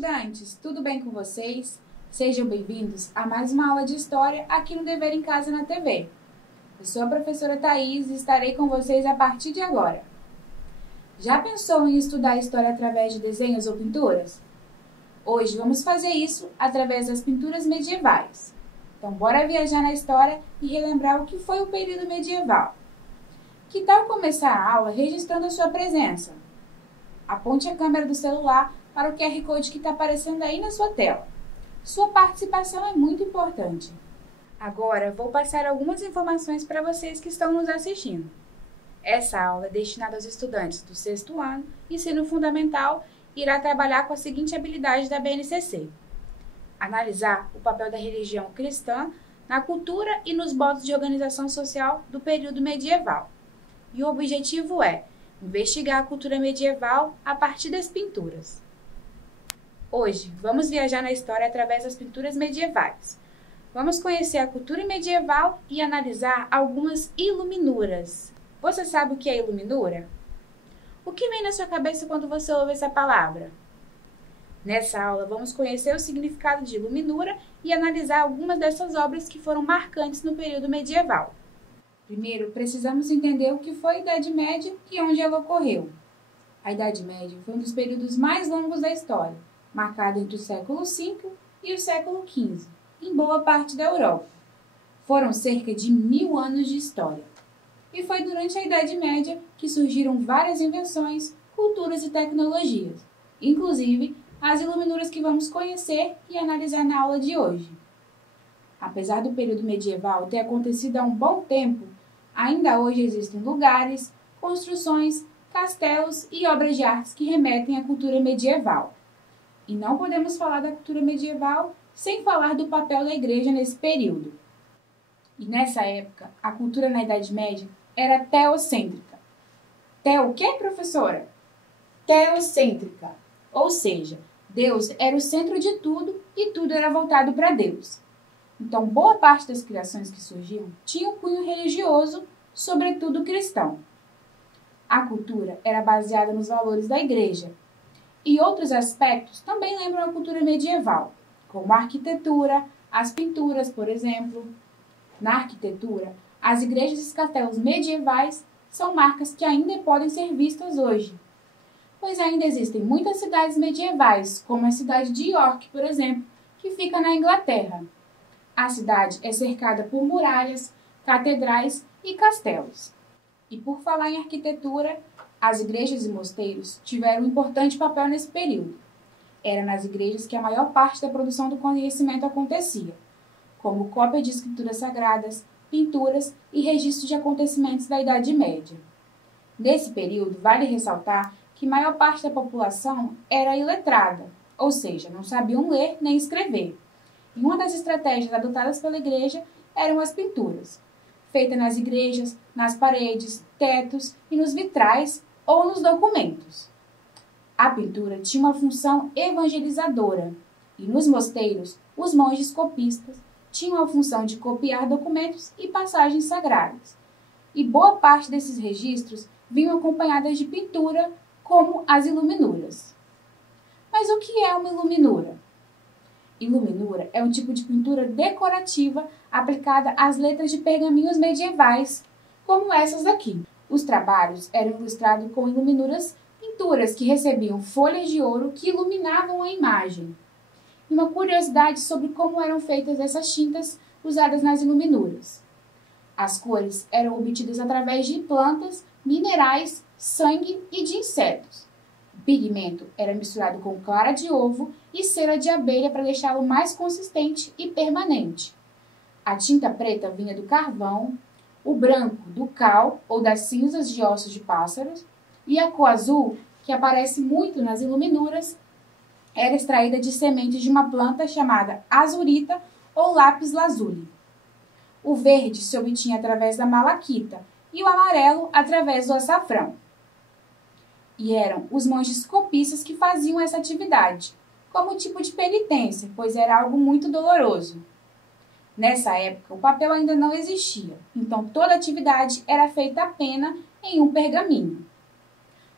estudantes! Tudo bem com vocês? Sejam bem-vindos a mais uma aula de História aqui no Dever em Casa na TV. Eu sou a professora Thaís e estarei com vocês a partir de agora. Já pensou em estudar História através de desenhos ou pinturas? Hoje vamos fazer isso através das pinturas medievais. Então bora viajar na História e relembrar o que foi o período medieval. Que tal começar a aula registrando a sua presença? Aponte a câmera do celular para o QR Code que está aparecendo aí na sua tela. Sua participação é muito importante. Agora, vou passar algumas informações para vocês que estão nos assistindo. Essa aula é destinada aos estudantes do 6º ano, ensino fundamental, e irá trabalhar com a seguinte habilidade da BNCC: analisar o papel da religião cristã na cultura e nos modos de organização social do período medieval. E o objetivo é investigar a cultura medieval a partir das pinturas. Hoje, vamos viajar na história através das pinturas medievais. Vamos conhecer a cultura medieval e analisar algumas iluminuras. Você sabe o que é iluminura? O que vem na sua cabeça quando você ouve essa palavra? Nessa aula, vamos conhecer o significado de iluminura e analisar algumas dessas obras que foram marcantes no período medieval. Primeiro, precisamos entender o que foi a Idade Média e onde ela ocorreu. A Idade Média foi um dos períodos mais longos da história, marcado entre o século V e o século XV, em boa parte da Europa. Foram cerca de 1000 anos de história. E foi durante a Idade Média que surgiram várias invenções, culturas e tecnologias, inclusive as iluminuras que vamos conhecer e analisar na aula de hoje. Apesar do período medieval ter acontecido há um bom tempo, ainda hoje existem lugares, construções, castelos e obras de arte que remetem à cultura medieval. E não podemos falar da cultura medieval sem falar do papel da igreja nesse período. E nessa época, a cultura na Idade Média era teocêntrica. Teo o quê, professora? Teocêntrica. Ou seja, Deus era o centro de tudo e tudo era voltado para Deus. Então, boa parte das criações que surgiam tinha um cunho religioso, sobretudo cristão. A cultura era baseada nos valores da igreja. E outros aspectos também lembram a cultura medieval, como a arquitetura, as pinturas, por exemplo. Na arquitetura, as igrejas e os castelos medievais são marcas que ainda podem ser vistas hoje, pois ainda existem muitas cidades medievais, como a cidade de York, por exemplo, que fica na Inglaterra. A cidade é cercada por muralhas, catedrais e castelos. E por falar em arquitetura, as igrejas e mosteiros tiveram um importante papel nesse período. Era nas igrejas que a maior parte da produção do conhecimento acontecia, como cópia de escrituras sagradas, pinturas e registros de acontecimentos da Idade Média. Nesse período, vale ressaltar que a maior parte da população era iletrada, ou seja, não sabiam ler nem escrever. E uma das estratégias adotadas pela igreja eram as pinturas, feitas nas igrejas, nas paredes, tetos e nos vitrais ou nos documentos. A pintura tinha uma função evangelizadora, e nos mosteiros, os monges copistas tinham a função de copiar documentos e passagens sagradas. E boa parte desses registros vinham acompanhadas de pintura, como as iluminuras. Mas o que é uma iluminura? Iluminura é um tipo de pintura decorativa aplicada às letras de pergaminhos medievais, como essas aqui. Os trabalhos eram ilustrados com iluminuras, pinturas que recebiam folhas de ouro que iluminavam a imagem. E uma curiosidade sobre como eram feitas essas tintas usadas nas iluminuras. As cores eram obtidas através de plantas, minerais, sangue e de insetos. O pigmento era misturado com clara de ovo e cera de abelha para deixá-lo mais consistente e permanente. A tinta preta vinha do carvão, o branco do cal ou das cinzas de ossos de pássaros, e a cor azul, que aparece muito nas iluminuras, era extraída de sementes de uma planta chamada azurita ou lápis lazuli. O verde se obtinha através da malaquita e o amarelo através do açafrão. E eram os monges copistas que faziam essa atividade, como tipo de penitência, pois era algo muito doloroso. Nessa época, o papel ainda não existia, então toda atividade era feita apenas em um pergaminho.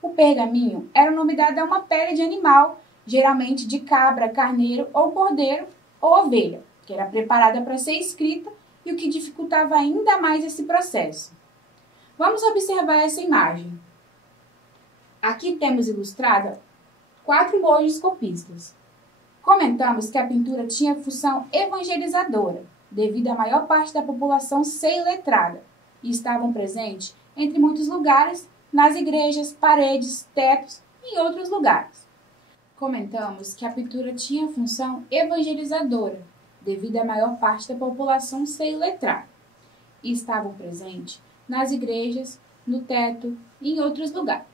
O pergaminho era o nome dado a uma pele de animal geralmente de cabra, carneiro ou cordeiro ou ovelha, que era preparada para ser escrita e o que dificultava ainda mais esse processo. Vamos observar essa imagem. Aqui temos ilustrada 4 emojis copistas. Comentamos que a pintura tinha função evangelizadora, devido à maior parte da população ser iletrada, e estavam presentes entre muitos lugares, nas igrejas, paredes, tetos e outros lugares. Comentamos que a pintura tinha função evangelizadora, devido à maior parte da população ser iletrada, e estavam presentes nas igrejas, no teto e em outros lugares.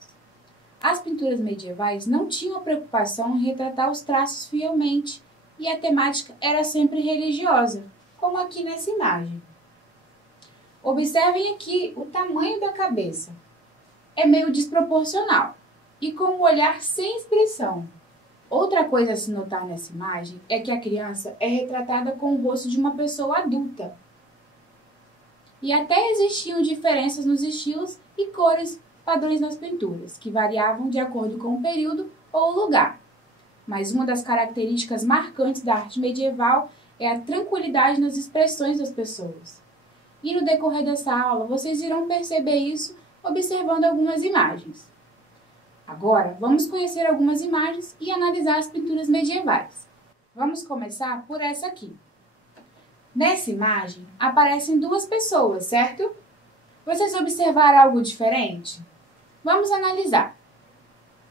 As pinturas medievais não tinham a preocupação em retratar os traços fielmente, e a temática era sempre religiosa, como aqui nessa imagem. Observem aqui o tamanho da cabeça. É meio desproporcional e com o olhar sem expressão. Outra coisa a se notar nessa imagem é que a criança é retratada com o rosto de uma pessoa adulta. E até existiam diferenças nos estilos e cores padrões nas pinturas, que variavam de acordo com o período ou o lugar. Mas uma das características marcantes da arte medieval é a tranquilidade nas expressões das pessoas. E no decorrer dessa aula, vocês irão perceber isso observando algumas imagens. Agora, vamos conhecer algumas imagens e analisar as pinturas medievais. Vamos começar por essa aqui. Nessa imagem, aparecem 2 pessoas, certo? Vocês observaram algo diferente? Vamos analisar.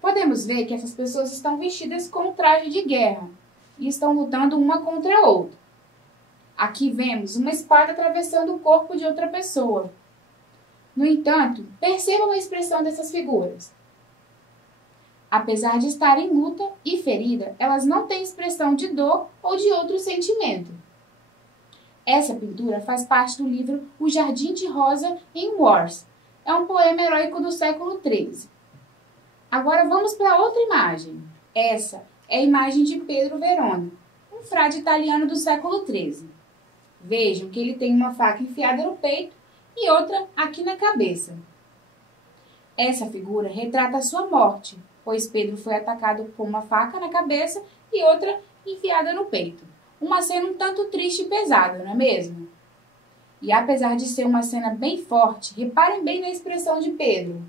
Podemos ver que essas pessoas estão vestidas com traje de guerra e estão lutando uma contra a outra. Aqui vemos uma espada atravessando o corpo de outra pessoa. No entanto, percebam a expressão dessas figuras. Apesar de estarem em luta e ferida, elas não têm expressão de dor ou de outro sentimento. Essa pintura faz parte do livro O Jardim de Rosa em Wars. É um poema heróico do século XIII. Agora vamos para outra imagem. Essa é a imagem de Pedro Verona, um frade italiano do século XIII. Vejam que ele tem uma faca enfiada no peito e outra aqui na cabeça. Essa figura retrata a sua morte, pois Pedro foi atacado com uma faca na cabeça e outra enfiada no peito. Uma cena um tanto triste e pesada, não é mesmo? E apesar de ser uma cena bem forte, reparem bem na expressão de Pedro.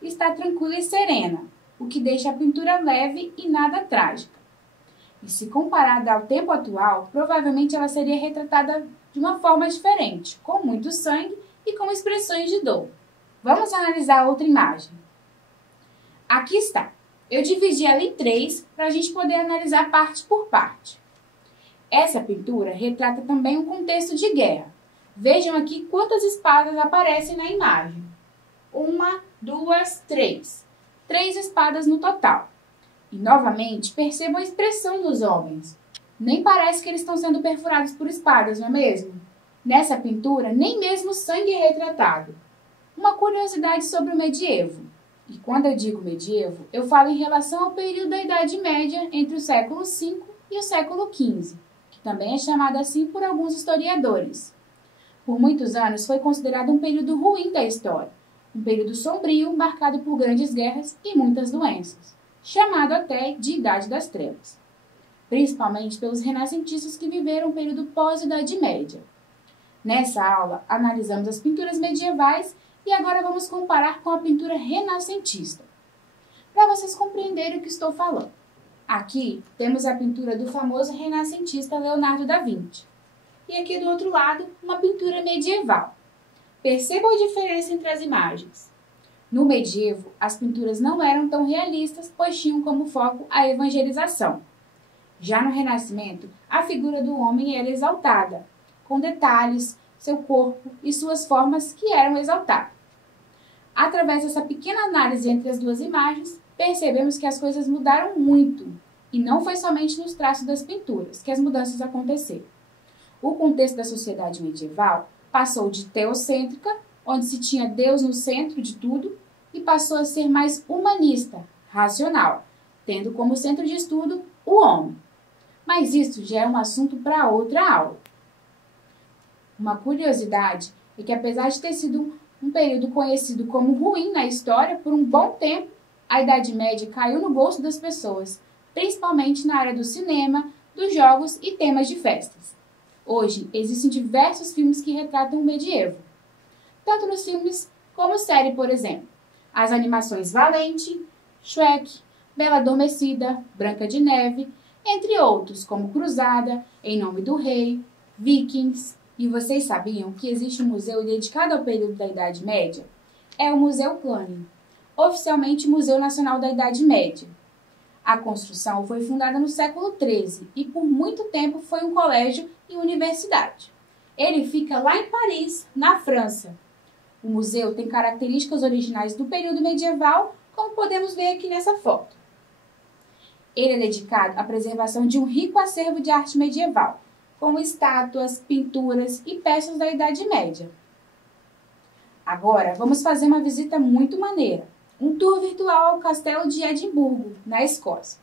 Está tranquila e serena, o que deixa a pintura leve e nada trágica. E se comparada ao tempo atual, provavelmente ela seria retratada de uma forma diferente, com muito sangue e com expressões de dor. Vamos analisar outra imagem. Aqui está. Eu dividi ela em 3 para a gente poder analisar parte por parte. Essa pintura retrata também um contexto de guerra. Vejam aqui quantas espadas aparecem na imagem. 1, 2, 3. 3 espadas no total. E, novamente, percebam a expressão dos homens. Nem parece que eles estão sendo perfurados por espadas, não é mesmo? Nessa pintura, nem mesmo sangue é retratado. Uma curiosidade sobre o medievo. E quando eu digo medievo, eu falo em relação ao período da Idade Média entre o século V e o século XV, que também é chamado assim por alguns historiadores. Por muitos anos foi considerado um período ruim da história, um período sombrio marcado por grandes guerras e muitas doenças, chamado até de Idade das Trevas, principalmente pelos renascentistas que viveram o período pós-Idade Média. Nessa aula, analisamos as pinturas medievais e agora vamos comparar com a pintura renascentista, para vocês compreenderem o que estou falando. Aqui temos a pintura do famoso renascentista Leonardo da Vinci, e aqui do outro lado, uma pintura medieval. Percebam a diferença entre as imagens. No medievo, as pinturas não eram tão realistas, pois tinham como foco a evangelização. Já no Renascimento, a figura do homem era exaltada, com detalhes, seu corpo e suas formas que eram exaltadas. Através dessa pequena análise entre as 2 imagens, percebemos que as coisas mudaram muito, e não foi somente nos traços das pinturas que as mudanças aconteceram. O contexto da sociedade medieval passou de teocêntrica, onde se tinha Deus no centro de tudo, e passou a ser mais humanista, racional, tendo como centro de estudo o homem. Mas isso já é um assunto para outra aula. Uma curiosidade é que, apesar de ter sido um período conhecido como ruim na história por um bom tempo, a Idade Média caiu no gosto das pessoas, principalmente na área do cinema, dos jogos e temas de festas. Hoje, existem diversos filmes que retratam o medievo, tanto nos filmes como série, por exemplo. As animações Valente, Shrek, Bela Adormecida, Branca de Neve, entre outros, como Cruzada, Em Nome do Rei, Vikings. E vocês sabiam que existe um museu dedicado ao período da Idade Média? É o Museu Plânio, oficialmente Museu Nacional da Idade Média. A construção foi fundada no século XIII e por muito tempo foi um colégio e universidade. Ele fica lá em Paris, na França. O museu tem características originais do período medieval, como podemos ver aqui nessa foto. Ele é dedicado à preservação de um rico acervo de arte medieval, como estátuas, pinturas e peças da Idade Média. Agora, vamos fazer uma visita muito maneira, um tour virtual ao Castelo de Edimburgo, na Escócia.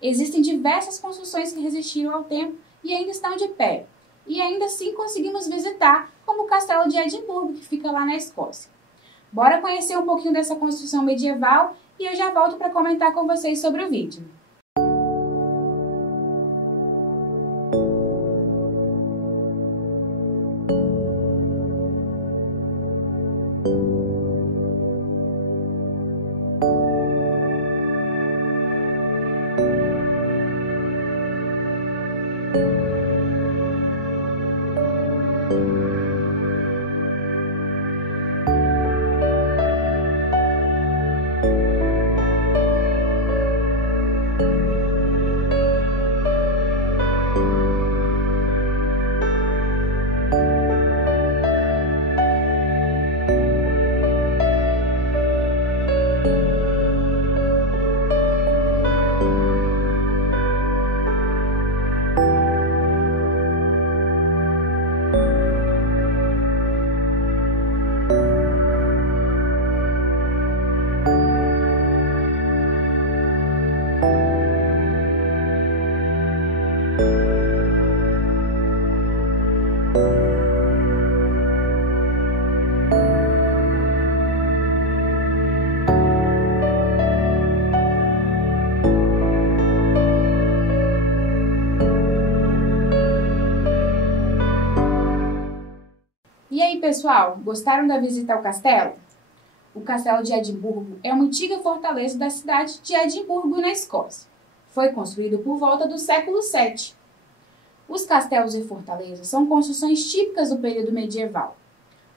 Existem diversas construções que resistiram ao tempo e ainda estão de pé, e ainda assim conseguimos visitar, como o Castelo de Edimburgo, que fica lá na Escócia. Bora conhecer um pouquinho dessa construção medieval e eu já volto para comentar com vocês sobre o vídeo. E aí, pessoal, gostaram da visita ao castelo? O Castelo de Edimburgo é uma antiga fortaleza da cidade de Edimburgo, na Escócia. Foi construído por volta do século VII. Os castelos e fortalezas são construções típicas do período medieval.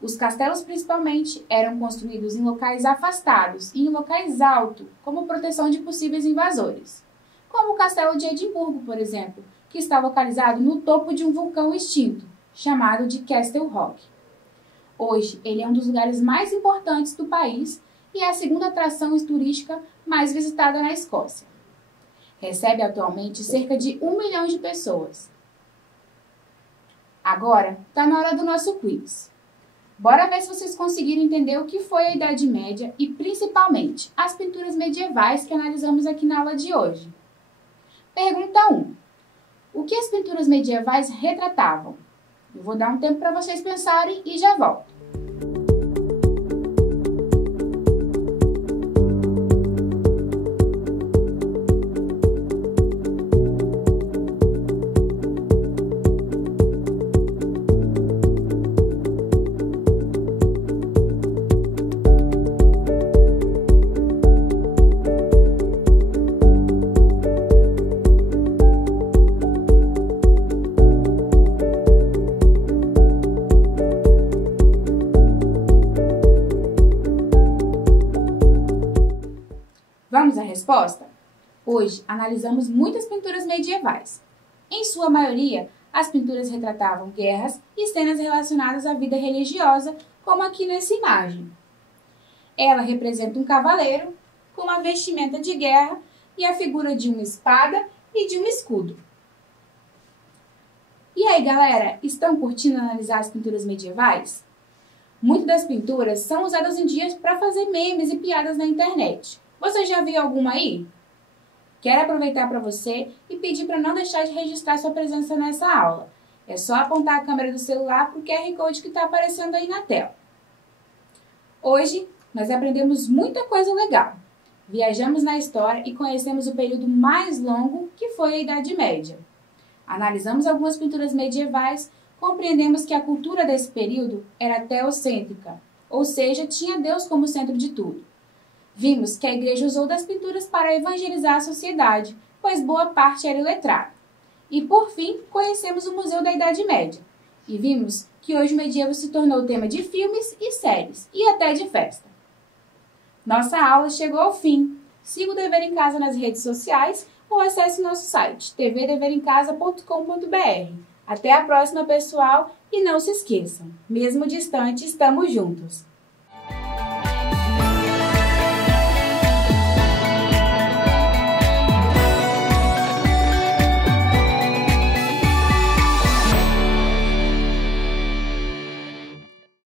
Os castelos, principalmente, eram construídos em locais afastados e em locais altos, como proteção de possíveis invasores. Como o Castelo de Edimburgo, por exemplo, que está localizado no topo de um vulcão extinto, chamado de Castle Rock. Hoje, ele é um dos lugares mais importantes do país e é a segunda atração turística mais visitada na Escócia. Recebe atualmente cerca de 1 milhão de pessoas. Agora, está na hora do nosso quiz. Bora ver se vocês conseguiram entender o que foi a Idade Média e, principalmente, as pinturas medievais que analisamos aqui na aula de hoje. Pergunta 1. O que as pinturas medievais retratavam? Eu vou dar um tempo para vocês pensarem e já volto. Vamos à resposta? Hoje, analisamos muitas pinturas medievais. Em sua maioria, as pinturas retratavam guerras e cenas relacionadas à vida religiosa, como aqui nessa imagem. Ela representa um cavaleiro com uma vestimenta de guerra e a figura de uma espada e de um escudo. E aí, galera, estão curtindo analisar as pinturas medievais? Muitas das pinturas são usadas em dias para fazer memes e piadas na internet. Você já viu alguma aí? Quero aproveitar para você e pedir para não deixar de registrar sua presença nessa aula. É só apontar a câmera do celular para o QR Code que está aparecendo aí na tela. Hoje, nós aprendemos muita coisa legal. Viajamos na história e conhecemos o período mais longo, que foi a Idade Média. Analisamos algumas pinturas medievais, compreendemos que a cultura desse período era teocêntrica, ou seja, tinha Deus como centro de tudo. Vimos que a igreja usou das pinturas para evangelizar a sociedade, pois boa parte era iletrada. E, por fim, conhecemos o Museu da Idade Média. E vimos que hoje o medievo se tornou tema de filmes e séries, e até de festa. Nossa aula chegou ao fim. Siga o Dever em Casa nas redes sociais ou acesse nosso site tvdeverimcasa.com.br. Até a próxima, pessoal, e não se esqueçam, mesmo distante, estamos juntos.